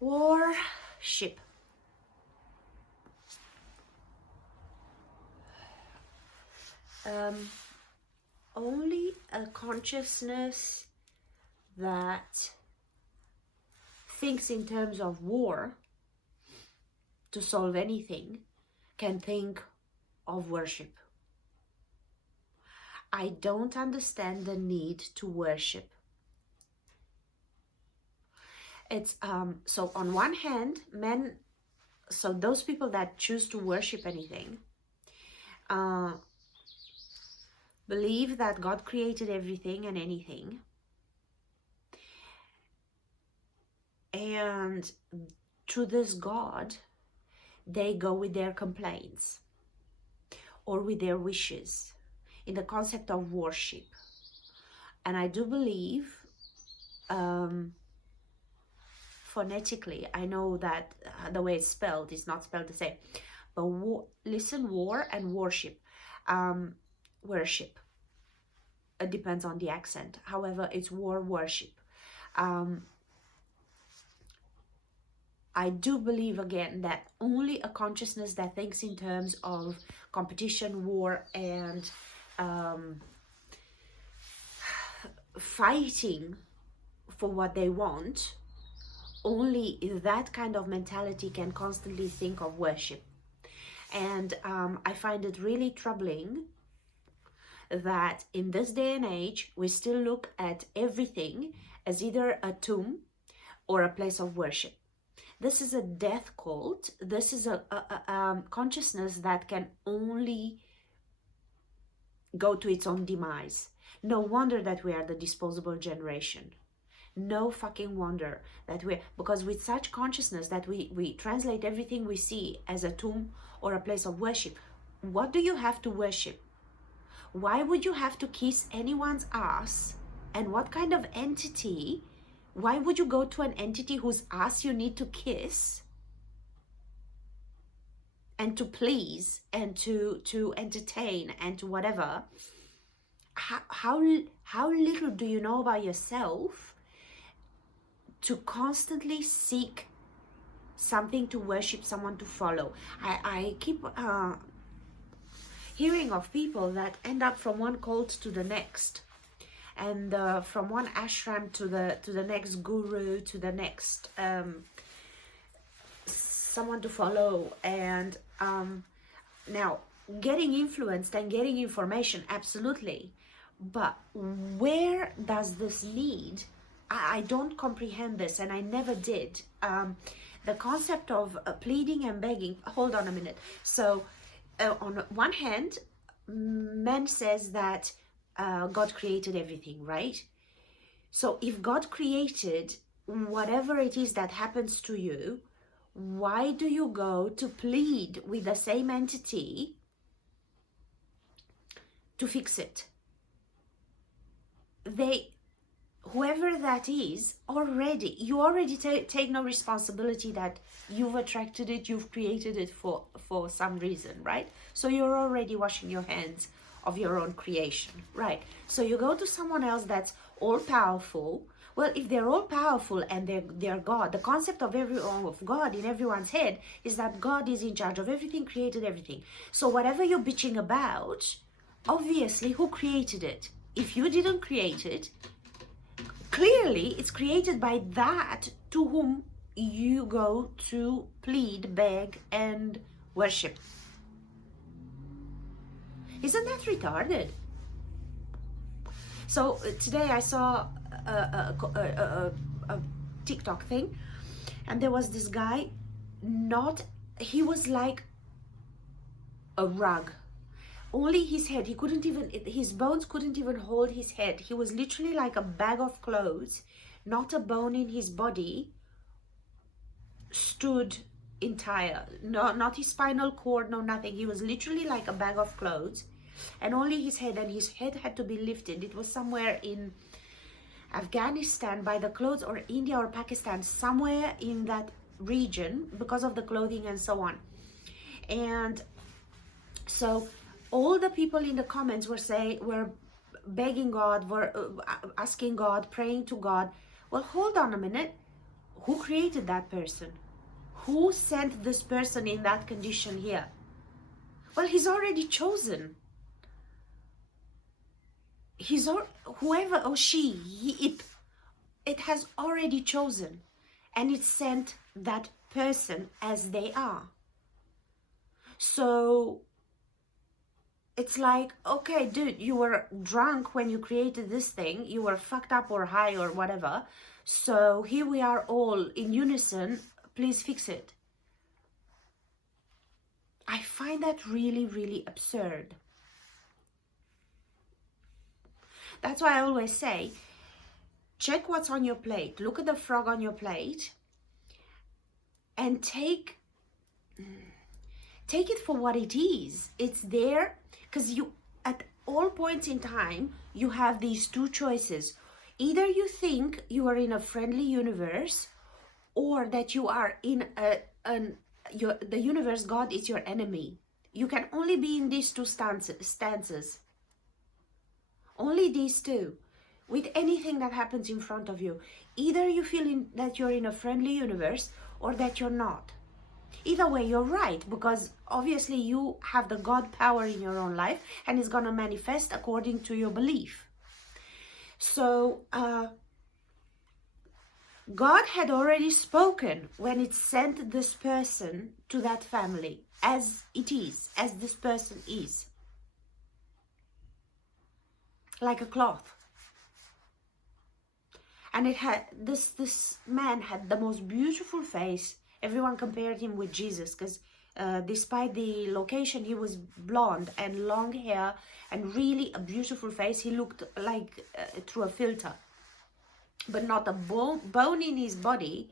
Worship. Only a consciousness that thinks in terms of war to solve anything can think of worship. I don't understand the need to worship. It's so on one hand, so those people that choose to worship anything believe that God created everything and anything, and to this God they go with their complaints or with their wishes in the concept of worship. And I do believe phonetically, I know that the way it's spelled is not spelled the same, but listen, war and worship. Worship, it depends on the accent, however it's worship. I do believe again that only a consciousness that thinks in terms of competition, war, and fighting for what they want, only that kind of mentality can constantly think of worship. And I find it really troubling that in this day and age we still look at everything as either a tomb or a place of worship. This is a death cult. This is a consciousness that can only go to its own demise. No wonder that we are the disposable generation. No fucking wonder that because with such consciousness that we translate everything we see as a tomb or a place of worship. What do you have to worship? Why would you have to kiss anyone's ass? And what kind of entity? Why would you go to an entity whose ass you need to kiss and to please and to entertain and to whatever? How little do you know about yourself to constantly seek something to worship, someone to follow? I keep hearing of people that end up from one cult to the next, and from one ashram to the next guru, to the next someone to follow. And now getting influenced and getting information, absolutely, but where does this need? I don't comprehend this, and I never did. The concept of pleading and begging. Hold on a minute. So on one hand, man says that God created everything, right? So if God created whatever it is that happens to you, why do you go to plead with the same entity to fix it? Whoever that is, you already take no responsibility that you've attracted it, you've created it for some reason, right? So you're already washing your hands of your own creation, right? So you go to someone else that's all-powerful. Well, if they're all-powerful and they're God, the concept of God in everyone's head is that God is in charge of everything, created everything. So whatever you're bitching about, obviously, who created it? If you didn't create it, clearly it's created by that to whom you go to plead, beg, and worship. Isn't that retarded? So today I saw a TikTok thing, and there was this guy, he was like a rug. Only his head, his bones couldn't even hold his head. He was literally like a bag of clothes. Not a bone in his body stood entire. No, not his spinal cord, no nothing. He was literally like a bag of clothes, and only his head, and his head had to be lifted. It was somewhere in Afghanistan by the clothes, or India or Pakistan, somewhere in that region, because of the clothing and so on. And so all the people in the comments were begging God, were asking God, praying to God. Well, hold on a minute. Who created that person? Who sent this person in that condition here? Well, he's already chosen. Whoever or it has already chosen, and it sent that person as they are. So it's like, okay, dude, you were drunk when you created this thing, you were fucked up or high or whatever, so here we are all in unison, please fix it. I find that really, really absurd. That's why I always say, check what's on your plate, look at the frog on your plate, and take it for what it is. It's there because you, at all points in time, you have these two choices. Either you think you are in a friendly universe, or that you are in the universe, God is your enemy. You can only be in these two stances. Only these two. With anything that happens in front of you. Either you feel that you're in a friendly universe, or that you're not. Either way, you're right, because obviously you have the God power in your own life, and it's going to manifest according to your belief. So, God had already spoken when it sent this person to that family, as it is, as this person is. Like a cloth. And it had, this man had the most beautiful face. Everyone compared him with Jesus, because despite the location, he was blonde and long hair and really a beautiful face. He looked like through a filter. But not a bone in his body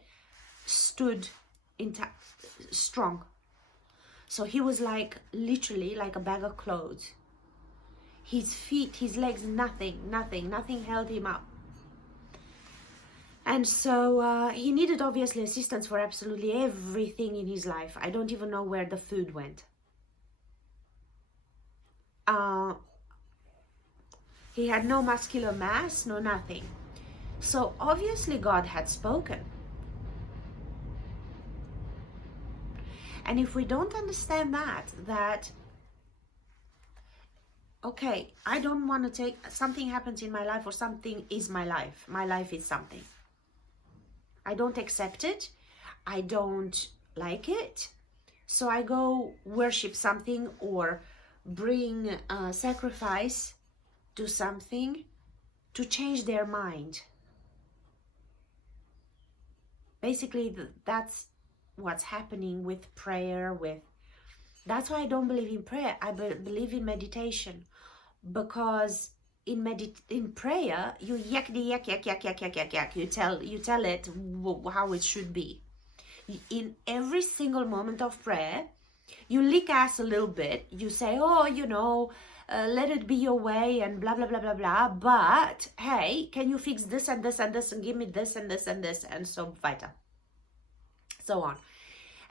stood intact, strong. So he was like, literally like a bag of clothes. His feet, his legs, nothing held him up. And so he needed obviously assistance for absolutely everything in his life. I don't even know where the food went. He had no muscular mass, no nothing. So obviously God had spoken. And if we don't understand that, okay, I don't want to take, something happens in my life, or something is my life. My life is something. I don't accept it. I don't like it. So I go worship something, or bring sacrifice to something to change their mind. Basically, that's what's happening with prayer. That's why I don't believe in prayer. I believe in meditation, because in prayer you yak. You tell it how it should be. In every single moment of prayer, you lick ass a little bit. You say, oh, let it be your way, and blah blah blah blah blah. But hey, can you fix this and this and this, and give me this and this and this, and so weiter, so on.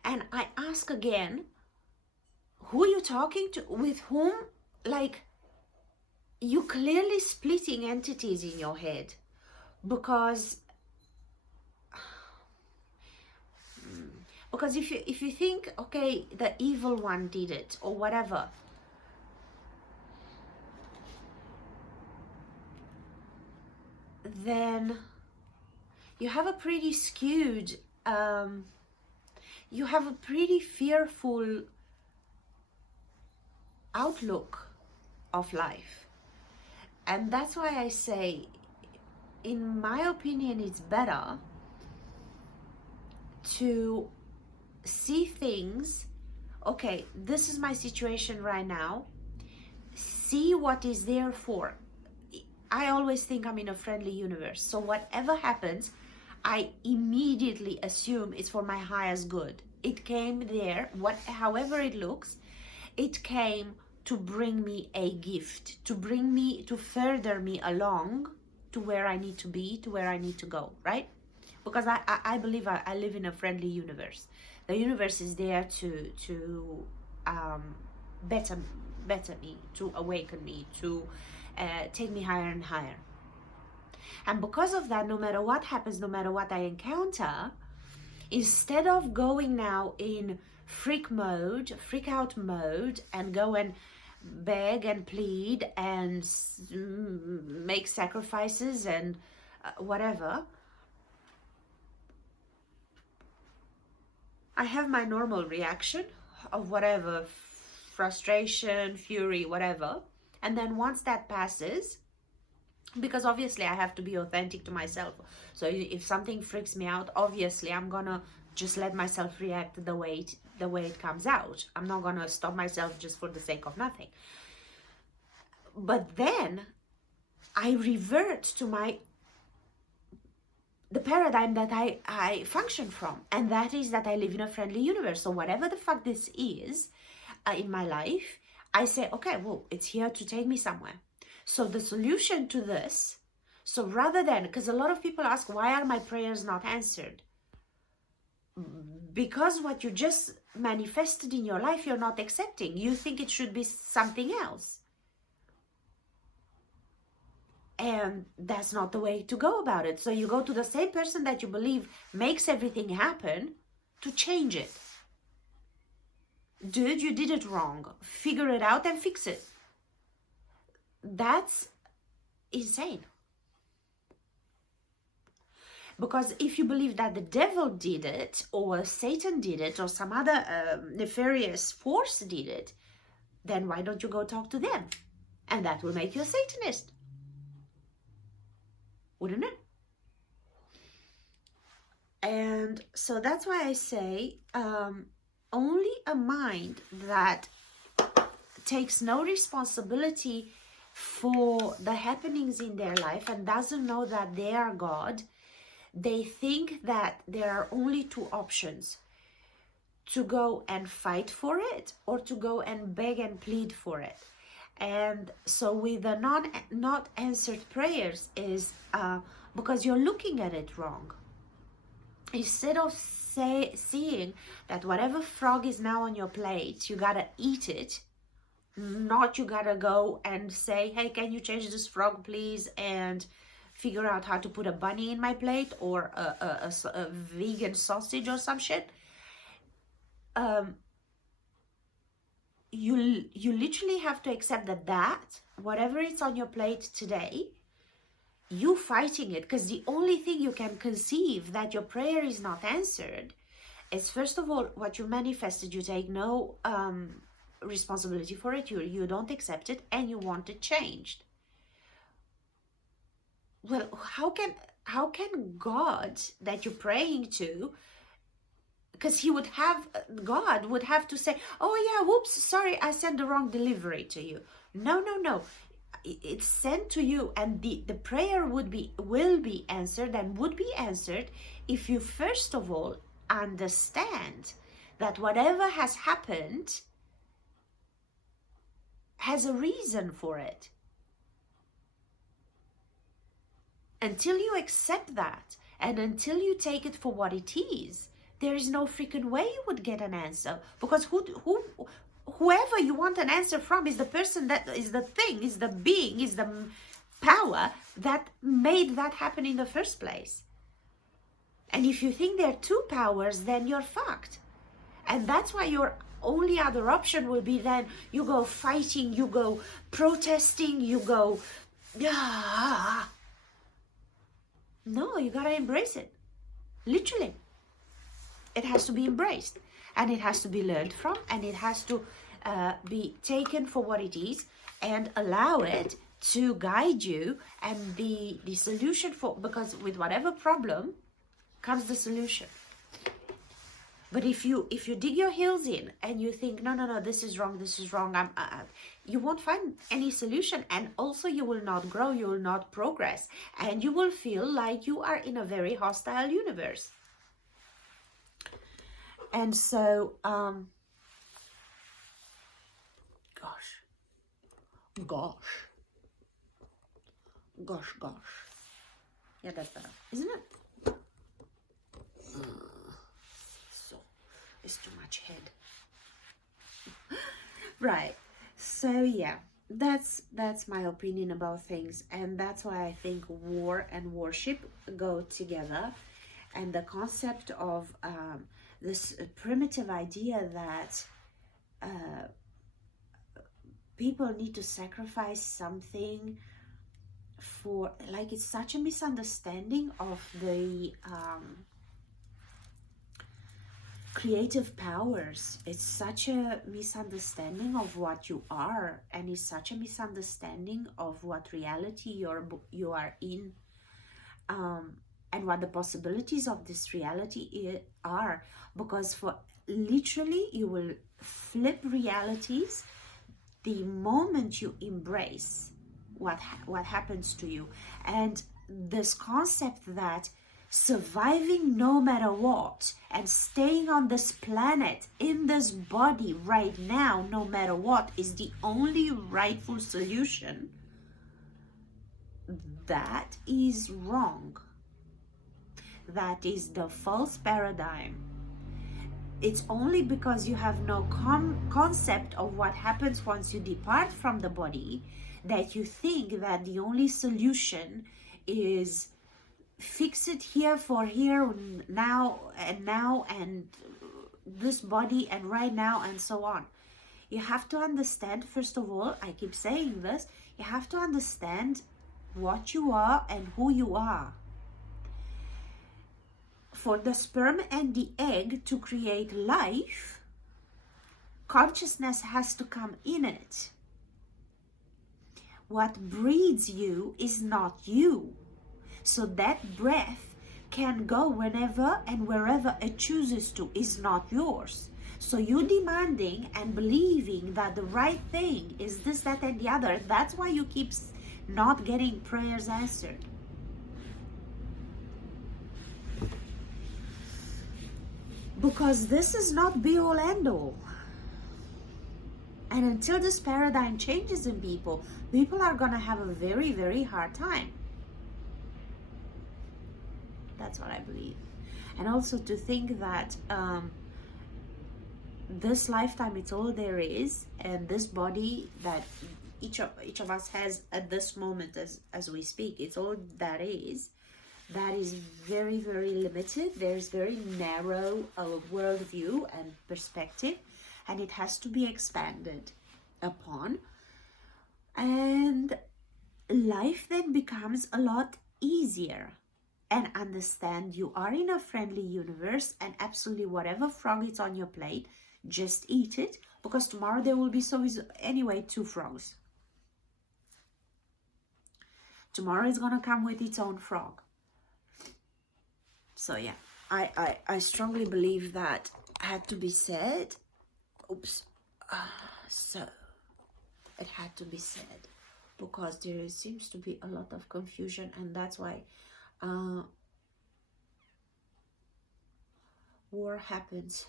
And I ask again, who are you talking to? With whom? Like, you clearly splitting entities in your head, because if you think, okay, the evil one did it or whatever, then you have a pretty skewed, you have a pretty fearful outlook of life. And that's why I say, in my opinion, it's better to see things, okay, this is my situation right now, see what is there for. I always think I'm in a friendly universe, so whatever happens, I immediately assume it's for my highest good. It came there, however it looks, it came to bring me a gift, to further me along to where I need to be, to where I need to go, right? Because I believe I live in a friendly universe. The universe is there to better me, to awaken me, to take me higher and higher. And because of that, no matter what happens, no matter what I encounter, instead of going now in freak out mode, and go and beg and plead and make sacrifices and whatever, I have my normal reaction of whatever, frustration, fury, whatever. And then once that passes, because obviously I have to be authentic to myself. So if something freaks me out, obviously I'm gonna just let myself react the way it comes out. I'm not gonna stop myself just for the sake of nothing. But then I revert to the paradigm that I function from, and that is that I live in a friendly universe. So whatever the fuck this is in my life, I say, okay, well, it's here to take me somewhere. So the solution to this, so rather than, because a lot of people ask, why are my prayers not answered? Because what you just manifested in your life, you're not accepting. You think it should be something else. And that's not the way to go about it. So you go to the same person that you believe makes everything happen to change it. Dude, you did it wrong. Figure it out and fix it. That's insane. Because if you believe that the devil did it, or Satan did it, or some other nefarious force did it, then why don't you go talk to them? And that will make you a Satanist. Wouldn't it? And so that's why I say only a mind that takes no responsibility for the happenings in their life and doesn't know that they are God, they think that there are only two options: to go and fight for it, or to go and beg and plead for it. And so with the not answered prayers is because you're looking at it wrong. Instead of seeing that whatever frog is now on your plate, you gotta eat it, not you gotta go and say, hey, can you change this frog please, and figure out how to put a bunny in my plate, or a vegan sausage or some shit. You literally have to accept that whatever is on your plate today, you fighting it, because the only thing you can conceive that your prayer is not answered is, first of all, what you manifested, you take no responsibility for it, you don't accept it, and you want it changed. Well, how can God that you're praying to, because God would have to say, oh yeah, whoops, sorry, I sent the wrong delivery to you. No. It's sent to you, and the prayer will be answered, and would be answered if you first of all understand that whatever has happened has a reason for it. Until you accept that, and until you take it for what it is, there is no freaking way you would get an answer. Because whoever you want an answer from is the person, that is the thing, is the being, is the power that made that happen in the first place. And if you think there are two powers, then you're fucked. And that's why your only other option will be then you go fighting, you go protesting, you go, No, you gotta embrace it. Literally. It has to be embraced, and it has to be learned from, and it has to be taken for what it is, and allow it to guide you and be the solution because with whatever problem comes the solution. But if you dig your heels in and you think, no, this is wrong, you won't find any solution, and also you will not grow, you will not progress, and you will feel like you are in a very hostile universe. And so, gosh. Yeah, that's better, isn't it? So, it's too much head. Right. So, yeah. that's my opinion about things, and that's why I think war and worship go together. And the concept of this primitive idea that people need to sacrifice something for, like, it's such a misunderstanding of the creative powers. It's such a misunderstanding of what you are, and it's such a misunderstanding of what reality you are in, and what the possibilities of this reality are. Because for literally, you will flip realities the moment you embrace what happens to you. And this concept that surviving no matter what and staying on this planet in this body right now no matter what is the only rightful solution, that is wrong. That is the false paradigm. It's only because you have no concept of what happens once you depart from the body that you think that the only solution is fix it here for here, now and this body and right now and so on. You have to understand, first of all, I keep saying this, you have to understand what you are and who you are. For the sperm and the egg to create life, consciousness has to come in it. What breeds you is not you. So that breath can go whenever and wherever it chooses to, is not yours. So you demanding and believing that the right thing is this, that, and the other. That's why you keep not getting prayers answered. Because this is not be all end all. And until this paradigm changes in people, people are going to have a very, very hard time. That's what I believe. And also to think that this lifetime, it's all there is, and this body that each of us has at this moment as we speak, it's all that is very, very limited. There's very narrow worldview and perspective, and it has to be expanded upon. And life then becomes a lot easier. And understand you are in a friendly universe, and absolutely whatever frog is on your plate, just eat it, because tomorrow there will be anyway 2 frogs. Tomorrow is gonna come with its own frog. So yeah, I strongly believe that had to be said. Oops. So it had to be said because there seems to be a lot of confusion, and that's why war happens.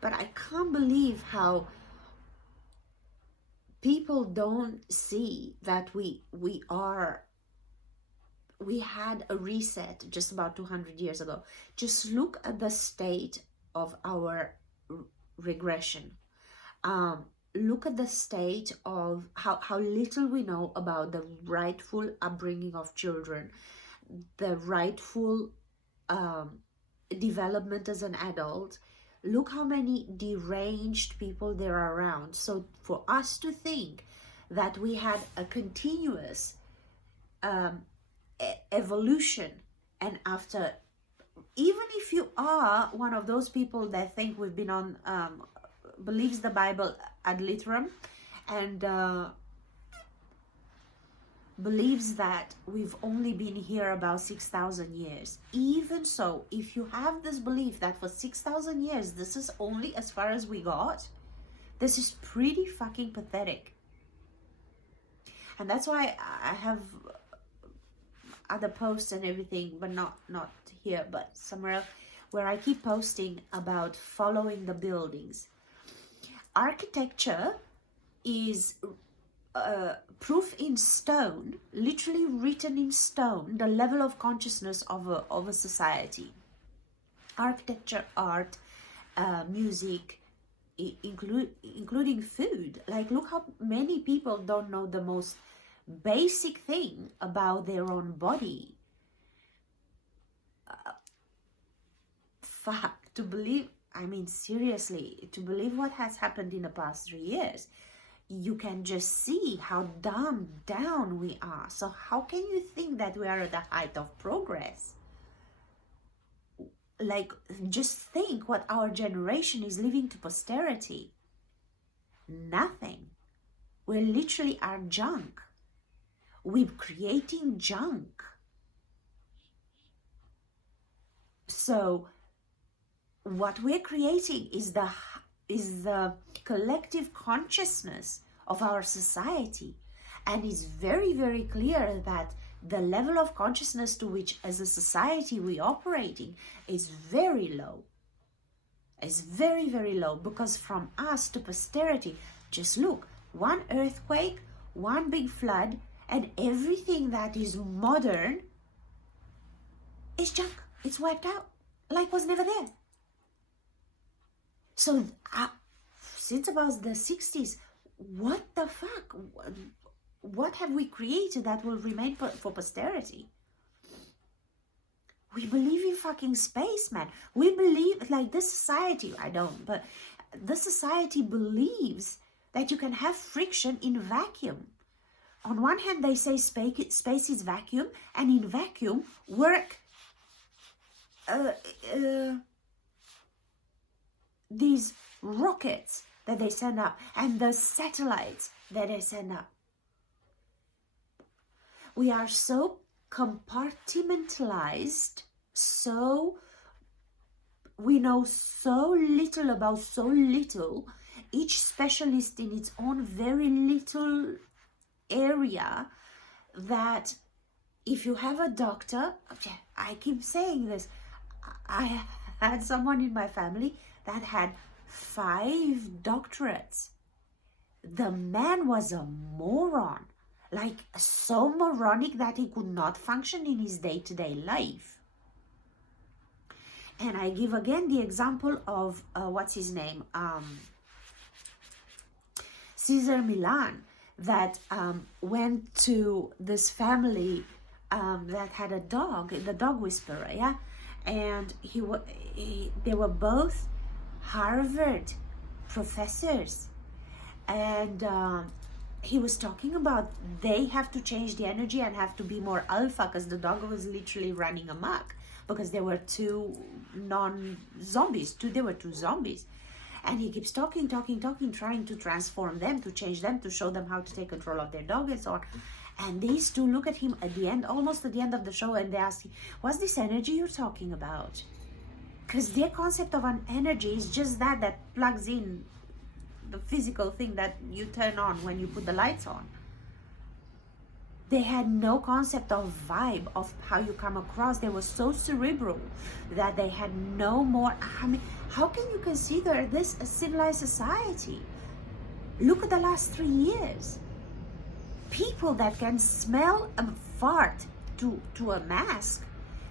But I can't believe how people don't see that we had a reset just about 200 years ago. Just look at the state of our regression. Look at the state of how little we know about the rightful upbringing of children, the rightful development as an adult. Look how many deranged people there are around. So for us to think that we had a continuous evolution, and after, even if you are one of those people that think we've been on believes the Bible ad literam, and believes that we've only been here about 6,000 years. Even so, if you have this belief that for 6,000 years this is only as far as we got, this is pretty fucking pathetic. And that's why I have other posts and everything, but not here, but somewhere else, where I keep posting about following the buildings. Architecture is proof in stone, literally written in stone, the level of consciousness of a society. Architecture, art, music, including food. Like, look how many people don't know the most basic thing about their own body. Fuck, to believe, I mean, seriously, to believe what has happened in the past 3 years, you can just see how dumbed down we are. So how can you think that we are at the height of progress? Like, just think what our generation is leaving to posterity. Nothing. We literally are junk. We're creating junk. So what we're creating is the collective consciousness of our society, and it's very, very clear that the level of consciousness to which as a society we operating is very low. It's very, very low, because from us to posterity, just look, one earthquake, one big flood, and everything that is modern is junk. It's wiped out, like was never there. So since about the 60s, what the fuck? What have we created that will remain for posterity? We believe in fucking space, man. We believe, like, this society, I don't, but this society believes that you can have friction in vacuum. On one hand, they say space is vacuum, and in vacuum work these rockets that they send up and the satellites that they send up. We are so compartmentalized, so we know so little about so little, each specialist in its own very little area, that if you have a doctor, I keep saying this, I had someone in my family that had 5 doctorates. The man was a moron, like so moronic that he could not function in his day-to-day life. And I give again the example of what's his name, Caesar Milan, that went to this family that had a dog, the dog whisperer, yeah, and they were both Harvard professors, and he was talking about they have to change the energy and have to be more alpha, because the dog was literally running amok, because there were two zombies, and he keeps talking, trying to transform them, to change them, to show them how to take control of their dog and so on. And these two look at him at the end, almost at the end of the show, and they ask him, what's this energy you're talking about? Because their concept of an energy is just that plugs in the physical thing that you turn on when you put the lights on. They had no concept of vibe, of how you come across. They were so cerebral that they had no more. I mean, how can you consider this a civilized society? Look at the last 3 years. People that can smell a fart to a mask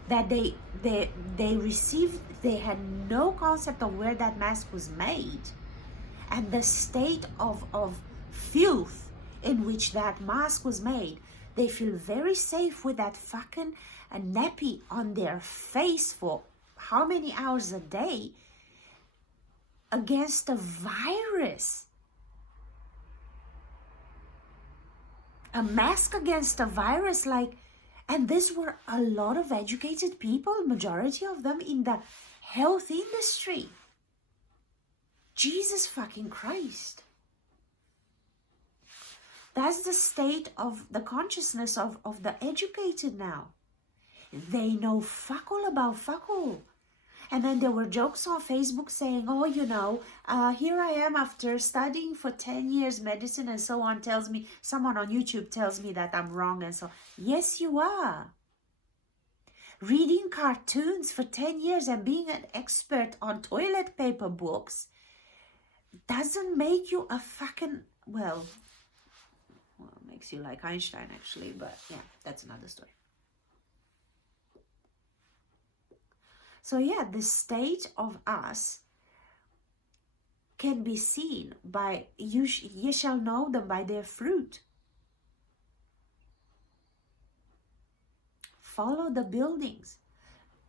that they received, they had no concept of where that mask was made, and the state of filth in which that mask was made. They feel very safe with that fucking nappy on their face for how many hours a day against a virus. A mask against a virus, like, and these were a lot of educated people, majority of them in the health industry. Jesus fucking Christ. That's the state of the consciousness of the educated now. They know fuck all about fuck all. And then there were jokes on Facebook saying, oh, you know, here I am after studying for 10 years medicine and so on, tells me, someone on YouTube tells me that I'm wrong and so. Yes, you are. Reading cartoons for 10 years and being an expert on toilet paper books doesn't make you a fucking, well, it makes you like Einstein actually, but yeah, that's another story. So yeah, the state of us can be seen by, ye shall know them by their fruit. Follow the buildings.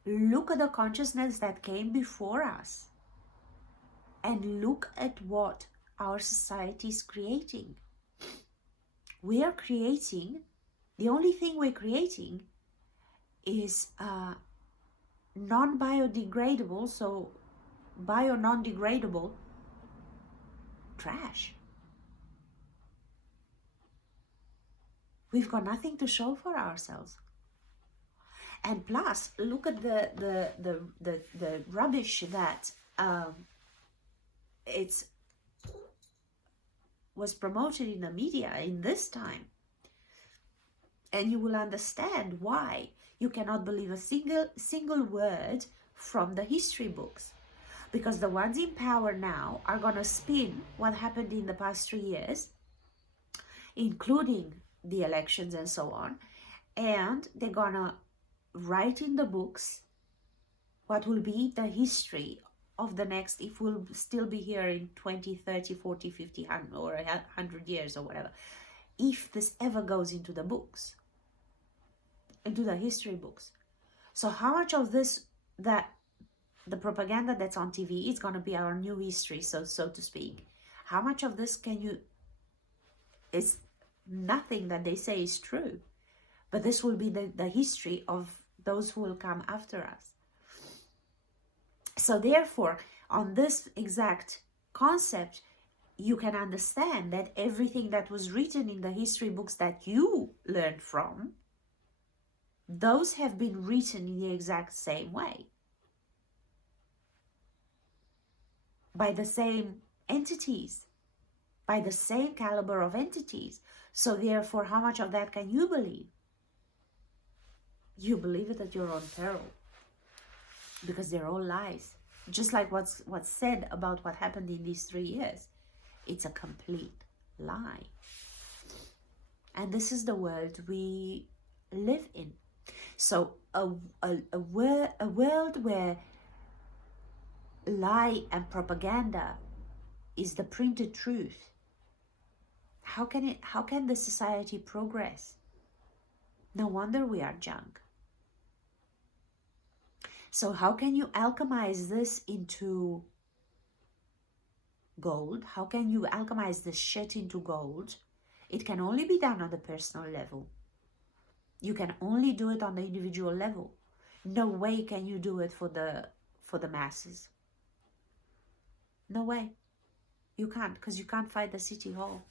Look at the consciousness that came before us. And look at what our society is creating. We are creating, the only thing we're creating is non-biodegradable, so bio-non-degradable trash. We've got nothing to show for ourselves. And plus, look at the rubbish that was promoted in the media in this time. And you will understand why you cannot believe a single word from the history books. Because the ones in power now are going to spin what happened in the past 3 years, including the elections and so on, and they're going to write in the books what will be the history of the next, if we'll still be here in 20, 30, 40, 50, 100, or 100 years or whatever, if this ever goes into the books, into the history books. So how much of this, that the propaganda that's on TV is going to be our new history, so to speak, how much of this is nothing that they say is true, but this will be the history of those who will come after us. So therefore, on this exact concept, you can understand that everything that was written in the history books that you learned from, those have been written in the exact same way, by the same entities, by the same caliber of entities. So therefore, how much of that can you believe? You believe it at your own peril, because they're all lies. Just like what's said about what happened in these 3 years. It's a complete lie. And this is the world we live in. So a world where lie and propaganda is the printed truth, how can the society progress? No wonder we are junk. So how can you alchemize this into gold? How can you alchemize this shit into gold? It can only be done on the personal level. You can only do it on the individual level. No way can you do it for the masses. No way. You can't, because you can't fight the city hall.